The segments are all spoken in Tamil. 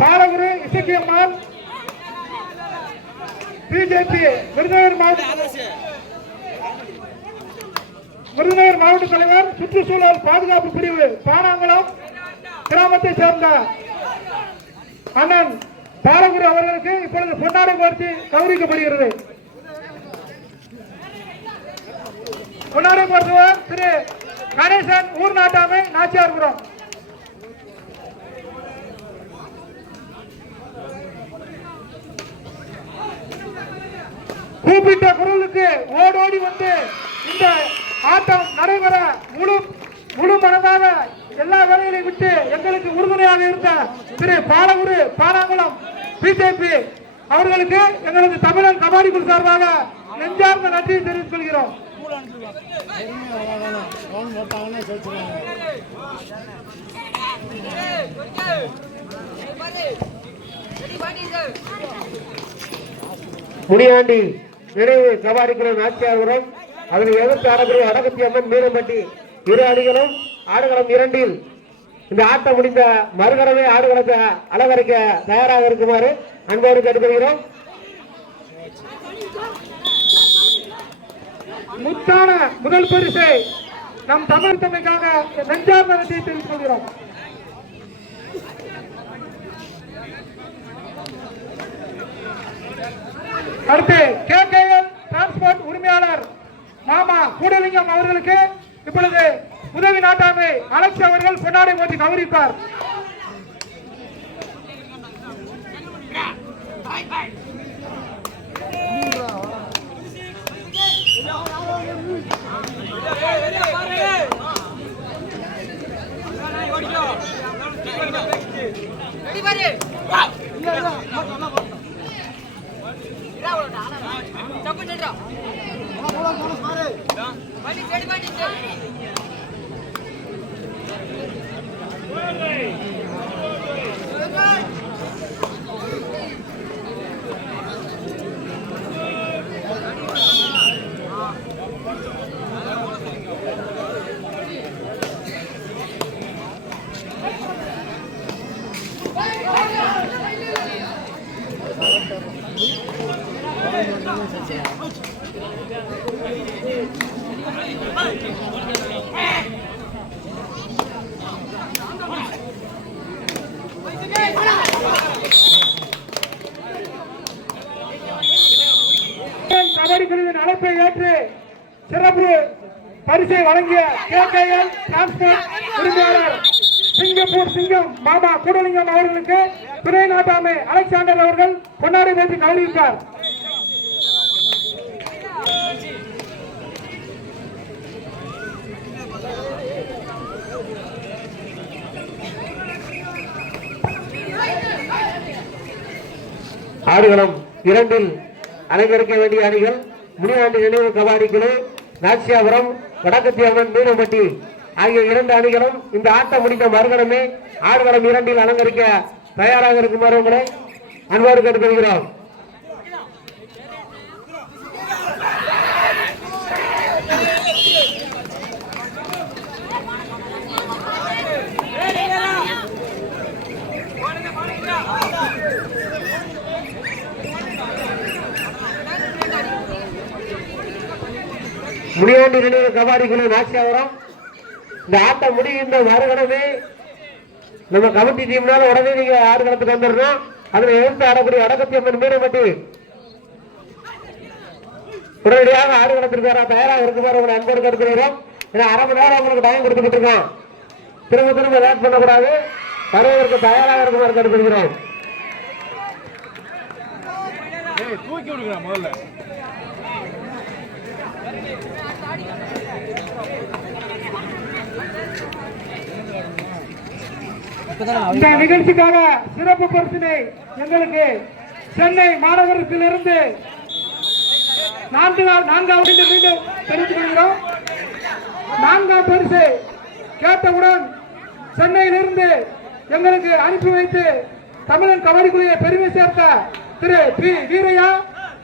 பாலகுரு இசக்கியம்மாள் பிஜேபி விருதுநகர் மாவட்ட தலைவர், சுற்றுச்சூழல் பாதுகாப்பு பிரிவு, பானாங்குளம் கிராமத்தை சேர்ந்த அண்ணன் பாலகுரு அவர்களுக்கு இப்பொழுது பொன்னாடை போர்த்தி கௌரவிக்கப்படுகிறது. பொன்னாடை போர்த்துவர் திரு கணேசன், ஊர் நாட்டாமை, நாச்சியார்புரம். கூப்பிட்ட குரலுக்கு ஓடோடி வந்து இந்த ஆட்டம் நடைபெற முழு மனதாக எல்லா வேலைகளையும் விட்டு எங்களுக்கு உறுதுணையாக இருந்த திரு பாலகுரு பானாங்குளம் பிஜேபி அவர்களுக்கு எங்களது தமிழன் கபாடி குழு சார்பாக நெஞ்சார்ந்த நன்றியை தெரிவித்துக் கொள்கிறோம். முனியாண்டி நினைவு கபாடி குழு நாச்சியார்புரம், அதனை எதிர்த்து ஆடக்கூடிய அடகத்தி அம்மன் மீனம்பட்டி இரு அணிகளும் ஆடுகளம் 2இல் இந்த ஆட்டம் முடிந்த மறுகடவே ஆடுகளத்தை அலங்கரிக்க தயாராக இருக்குமாறு அன்போடு கேட்டுக்கொள்கிறோம். முத்தான முதல் பரிசை நம் தமிழ் தமைக்காக நெஞ்சார்ந்த நன்றியை தெரிவித்துக் கொள்கிறோம். அடுத்து கேகேஎல் டிரான்ஸ்போர்ட் உரிமையாளர் மாமா கூடலிங்கம் அவர்களுக்கு இப்பொழுது உதவி நாட்டாமை அலெக்ஸ் அவர்கள் பொன்னாடை போட்டி கௌரவிப்பார். அழைப்பை ஏற்று சிறப்பு பரிசை வழங்கிய கேகேஎல் டிரான்ஸ்போர்ட் உரிமையாளர் சிங்கப்பூர் சிங்கம் மாமா கூடலிங்கம் அவர்களுக்கு துணை நாட்டாமை அலெக்சாண்டர் அவர்கள் பொன்னாடை போட்டி கௌரவித்தார். ஆடுகளம் 2இல் அலங்கரிக்க வேண்டிய அணிகள் முனியாண்டி நினைவு கபாடி குழு நாச்சியாபுரம், வடக்கத்தி அம்மன் மீனம்பட்டி ஆகிய 2 அணிகளும் இந்த ஆட்டம் முடிந்த மறுகணமே ஆடுகளம் 2இல் அலங்கரிக்க தயாராக இருக்குமாறு உங்களை அன்போடு கேட்டுக்கொள்கிறோம். முனியாண்டி நினைவு கபாடி குழு நாச்சியாபுரம், இந்த ஆட்டம் முடிகின்ற மறுகணமே நம்ம கமிட்டி டீம்னால உடனே நீங்க ஆடுகளத்துக்கு வந்துடணும். அதில் எழுந்து ஆடக்கூடிய அடக்கத்தி அம்மன் மீனம்பட்டி உடனடியாக ஆடுகளத்திற்கு வர தயாராக இருக்குமாறு உங்களை அன்போடு கேட்டுக்கிறோம். ஏன்னா அரை மணி நேரம் உங்களுக்கு டைம் கொடுத்துக்கிட்டு இருக்கோம். திரும்ப லேட் பண்ணக்கூடாது. வருவதற்கு தயாராக இருக்குமாறு கேட்டுக்கிறோம். தூக்கி விடுகிறேன் முதல்ல. இந்த நிகழ்ச்சிக்காக சிறப்பு பரிசினை எங்களுக்கு சென்னை மாநகரத்திலிருந்து 4வது மீண்டும் தெரிவித்துக் கொள்கிறோம். 4ஆம் பரிசு கேட்டவுடன் சென்னையிலிருந்து எங்களுக்கு அனுப்பி வைத்து தமிழன் கபடி குழுவை பெருமை சேர்த்த திரு பி வீரையா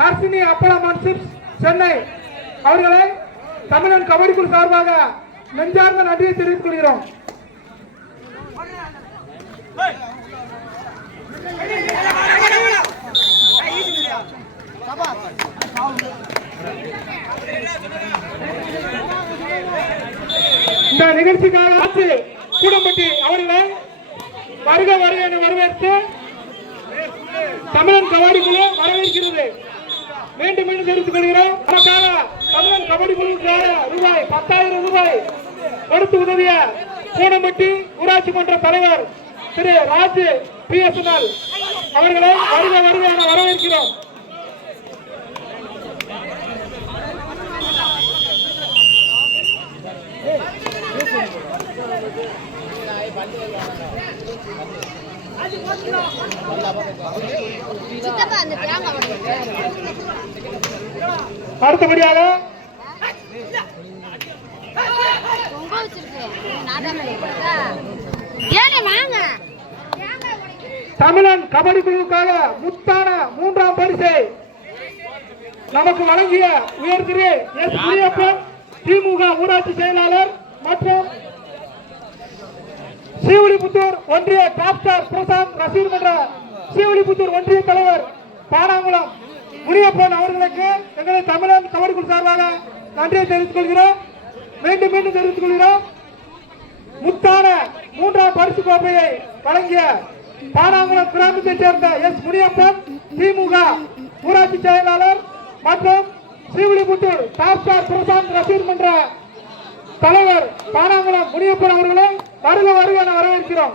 ஹர்ஷினி அப்பளமான் சிப்ஸ் சென்னை அவர்களை தமிழன் கபடி குழு சார்பாக நெஞ்சார்ந்த நன்றியை தெரிவித்துக் கொள்கிறோம். இந்த நிகழ்ச்சிக்காக கூடம்பட்டி அவர்களை வருக வருக என வரவேற்று தமிழன் கபடி குழு வரவேற்கிறது. மீண்டும் மீண்டும் தெரிவித்துக் கொள்கிறோம். நமக்காக தமிழன் கபடி குழுவுக்காக ரூபாய் 10,000 ரூபாய் கொடுத்து உதவிய கூடம்பட்டி ஊராட்சி மன்ற தலைவர் திரு ராஜ் PSNL அவர்களை வருக வருக என வரவேற்கிறோம். அடுத்தபடியாக தமிழன் கபடி குழுவுக்காக முத்தான 3ஆம் பரிசை நமக்கு வழங்கிய உயர் திரு எஸ் முனியப்பன் திமுக ஊராட்சி செயலாளர் மற்றும் ஸ்ரீவில்லிபுத்தூர் ஒன்றிய டாப் ஸ்டார் பிரசாந்த் ரசிகர் மன்ற ஸ்ரீவில்லிபுத்தூர் ஒன்றிய தலைவர் பானாங்குளம் முனியப்பன் அவர்களுக்கு எங்களை தமிழன் கபடி குழு சார்பாக நன்றியை தெரிவித்துக் கொள்கிறோம். மீண்டும் மீண்டும் தெரிவித்துக் கொள்கிறோம். முத்தான 3ஆம் பரிசு கோப்பையை வழங்கிய பானாங்குளம் கிராமத்தைச் சேர்ந்த எஸ் முனியப்பன் திமுக ஊராட்சி செயலாளர் மற்றும் ஸ்ரீவில்லிபுத்தூர் டாப் ஸ்டார் பிரசாந்த் ரசிகர் மன்ற தலைவர் பானாங்குளம் முனியப்பன் அவர்களை வருக வருக என வரவேற்கிறோம்.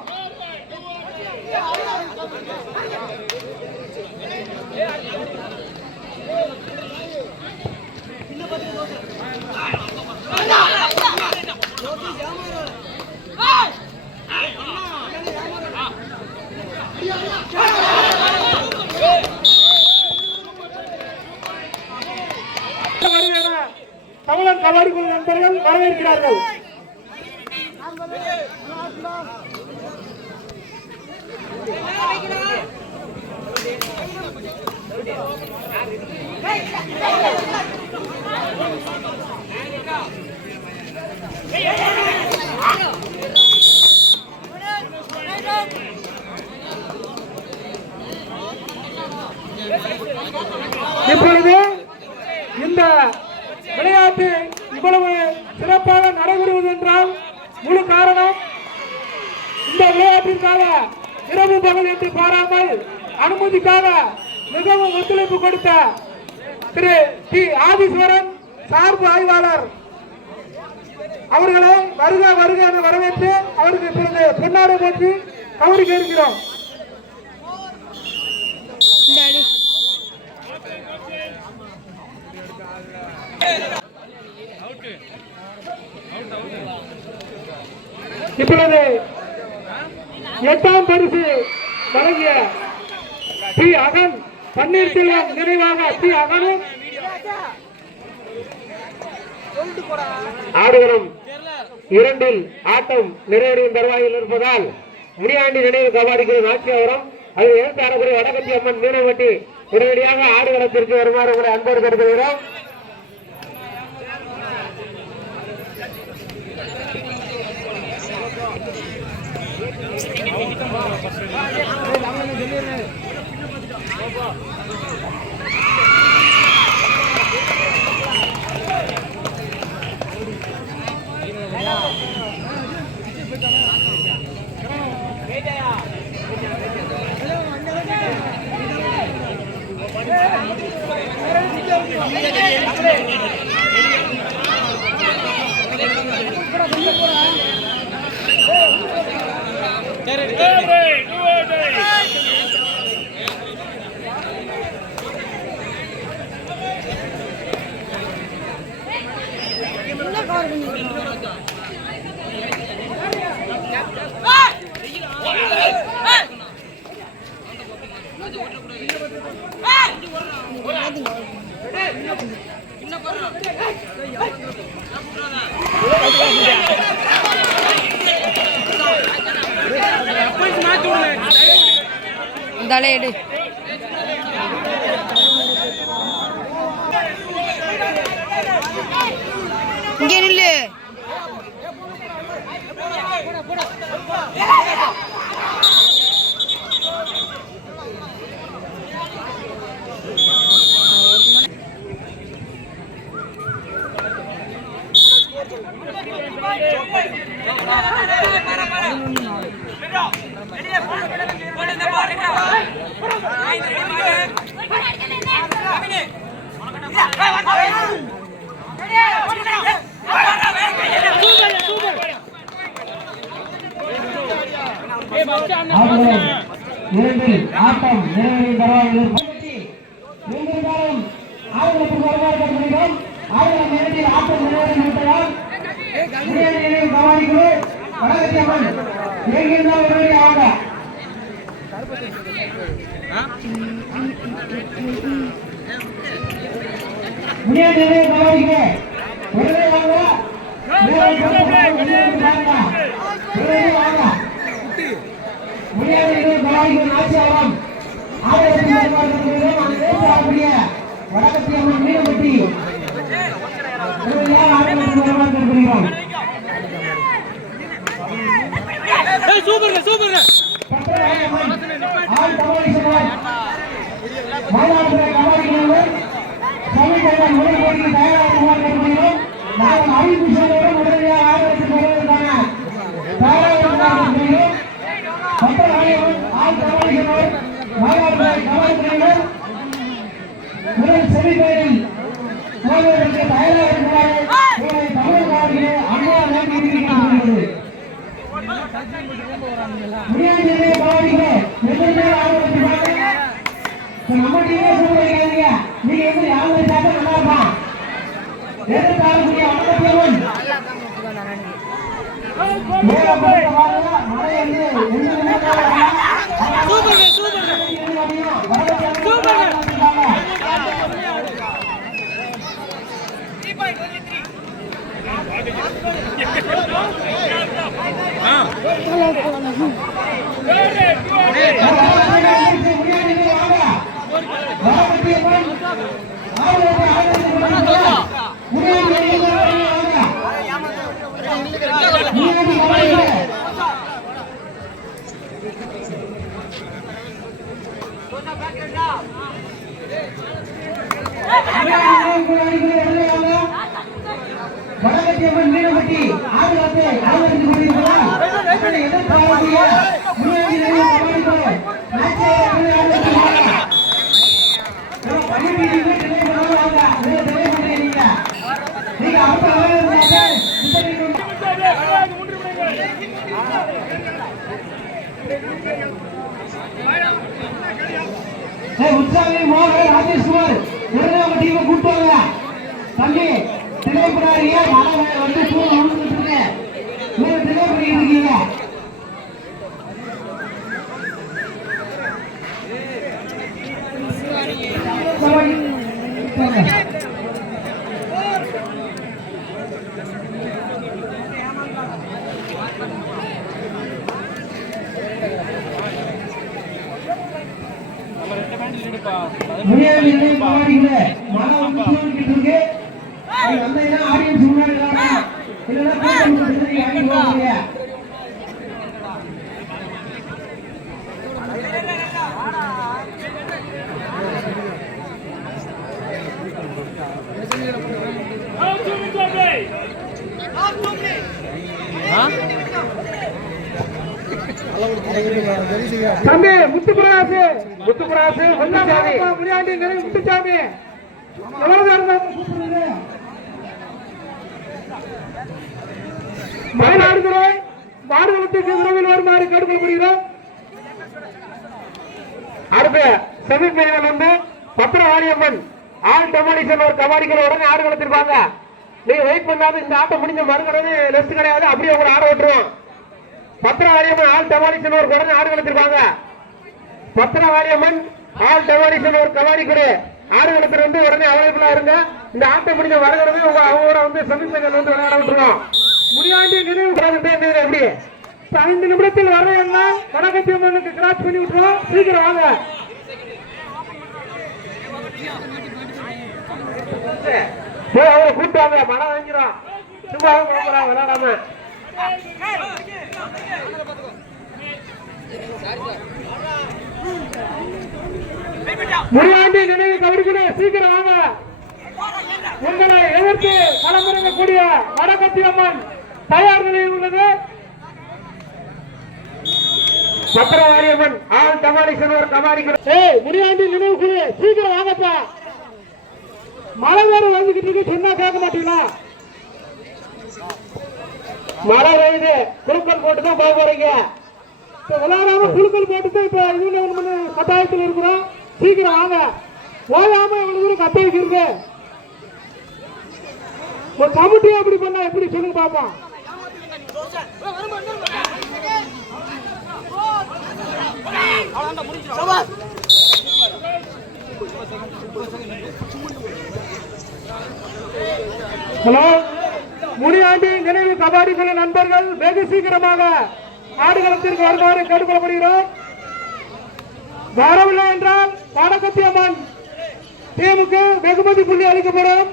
தமிழன் கபடி குழு நண்பர்கள் வரவேற்கிறார்கள். இப்பொழுது இந்த விளையாட்டு இவ்வளவு சிறப்பாக நடைபெறுவது என்றால் முழு காரணம் இந்த விளையாட்டிற்காக இரவு பகல் என்று பாராமல் அனுமதிக்காக மிகவும் ஒத்துழைப்பு கொடுத்த திரு டி ஆதீஸ்வரன் சார்பு ஆய்வாளர் அவர்களை வருக வருக என வரவேற்று அவருக்கு இப்பொழுது பொன்னாடை போற்றி கௌரவிக்க இருக்கிறோம். இப்பொழுது 8ஆம் பரிசு வழங்கிய டி அகன் பன்னீர்செல்வம் நினைவாக டி அகனும் ஆடுகளம் 2இல் ஆட்டம் நிறைவடையும் தருவாயில் இருப்பதால் முனியாண்டி நினைவு கபாடி குழு நாச்சியாபுரம் அது எழுத்தாளர்கள் வடகத்தி அம்மன் மீனவட்டி உடனடியாக ஆடுகளத்திற்கு வருமாறு உங்களை அன்போடு கருதுகிறோம். தலையெடு இங்கே நில்லு. இரண்டில் ஆட்டம் நிறைவேறும் தருவாயில் நீங்களும் ஆளுநருக்கு வருமாறு கட்டுகிறோம். ஆளுநர் நேரத்தில் ஆட்டம் நிறைவேறி விட்டதால் கவனிக்கிறோம். வடகத்தியம்மன் எங்கிருந்தால் உடனே ஆக முன்னாடி கவனிக்கிறேன். உடனே வாங்க வடகத்தியம்மன் மீனப்பட்டி சூப்பருங்க சூப்பருங்க நாங்கள் அறிவிப்பு உடனடியாக ஆதரவு முதல் செமிபேரில் போவதற்கு தயாராக இருக்கிறார்கள். தமிழகத்திலே அண்ணா நோக்கி இருக்கிறது. முடியாத கவனிக்கிறோம். நம்ம டீமே சொல்லுங்க. நீங்க வந்து யாரும் சாப்பிட்டா நல்லா இருப்பான். எதிர்த்தாலும் வடகத்தியம்மன் வடகத்தியம்மன் மீனப்பட்டி ஆளுநரை ஆதரித்துக் கொண்டிருக்கிறார். உற்சாகி மோகன் ராஜேஷ்குமார் உடனே டீமை கூட்டுவாங்க. தம்பி திரைப்படாரியா மழை வந்து சூழல் உடுத்துட்டு நீங்க திரைப்படி இருக்கீங்க. தம்பி முத்துப்பிரகாசு முனியாண்டி நிறைய முத்துச்சாமி மயிலாடுதுறை மாடுகளுக்கு விரைவில் வருமாறு கேட்டுக்கொள்கிறோம். அடுத்த செமிஃபைனல் வந்து பத்திரவாணியம்மன் ஆள் டெமாலிஷன் ஒரு கபாடிக்கிற உடனே ஆடு வளர்த்திருப்பாங்க. நீங்க வெயிட் பண்ணாத இந்த ஆட்டம் முடிஞ்ச மறுகடனே லெஸ்ட் கிடையாது. அப்படியே உங்களை ஆட விட்டுருவோம். பத்திரவாணியம்மன் ஆள் டெமாலிஷன் ஒரு உடனே ஆடு வளர்த்திருப்பாங்க. பத்திரவாணியம்மன் ஆள் டெமாலிஷன் ஒரு கபாடிக்கிற ஆடு வளர்த்துட்டு வந்து உடனே அவைலபிளா இருங்க. இந்த ஆட்டம் முடிஞ்ச மறுகடனே அவங்களோட வந்து செமிஃபைனல் வந்து விளையாட விட்டுருவோம். முனியாண்டி நினைவு எப்படி 5 நிமிடத்தில் வர என்ன வடக்கத்தி அம்மனுக்கு கிராஸ் பண்ணி விட்டுருவோம். சீக்கிரம் வாங்க. அவரை கூப்பிட்டாங்க மழை வாங்கிடும். சும்மா விளையாடாம முனியாண்டி நினைவு கவனிக்கணும். சீக்கிரம் வாங்க. உங்களை எதிர்த்து களமிறங்கக்கூடிய வடக்கத்தி அம்மன் தயார் நிலையில் உள்ளது. பத்திரவாரியம்மன் ஆள் கமாடிசன் கமாடிக்கிறோம். முனியாண்டி நினைவு குழு சீக்கிரம் வாங்கப்பா. மழை வேறு வந்துகிட்டு இருக்கு, சொன்னா கேட்க மாட்டீங்களா? மழை பெய்யுது, குறுக்கல் போட்டு தான் போக போறீங்க. விளையாடாம குழுக்கள் போட்டு இப்ப இவங்க கட்டாயத்தில் இருக்கிறோம். சீக்கிரம் வாங்க. ஓயாம இவங்களுக்கு கட்டாயம் இருக்கு. ஒரு கமிட்டி அப்படி பண்ணா எப்படி சொல்லுங்க பாப்போம். ஹலோ, முனியாண்டி நினைவு கபாடி குழு நண்பர்கள் வெகு சீக்கிரமாக ஆடுகளத்திற்கு வருமாறு கேட்டுக்கொள்ளப்படுகிறோம். வரவில்லை என்றால் வடக்கத்தி அம்மன் டீமுக்கு வெகுமதி புள்ளி அளிக்கப்படும்.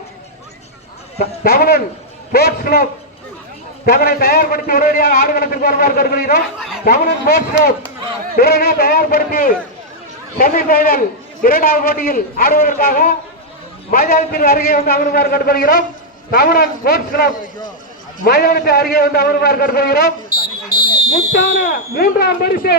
தமிழன் ஸ்போர்ட்ஸ் கிளப் தங்களை தயார்படுத்தி உடனடியாக ஆடுகளத்திற்கு வருமாறு கேட்டுக்கொள்கிறோம். தமிழன் ஸ்போர்ட்ஸ் கிளப் உடனடியாக தயார்படுத்தி சென்னை ஃபைனல் இரண்டாவது போட்டியில் ஆடுவதற்காக மைதானத்தின் அருகே வந்து அமருமாறு கேட்டுக்கொள்கிறோம். தமிழன் ஸ்போர்ட்ஸ் கிளப் மைதானத்தின் அருகே வந்து அமருமாறு கேட்டுக்கொள்கிறோம். முத்தான 3ஆம் பரிசு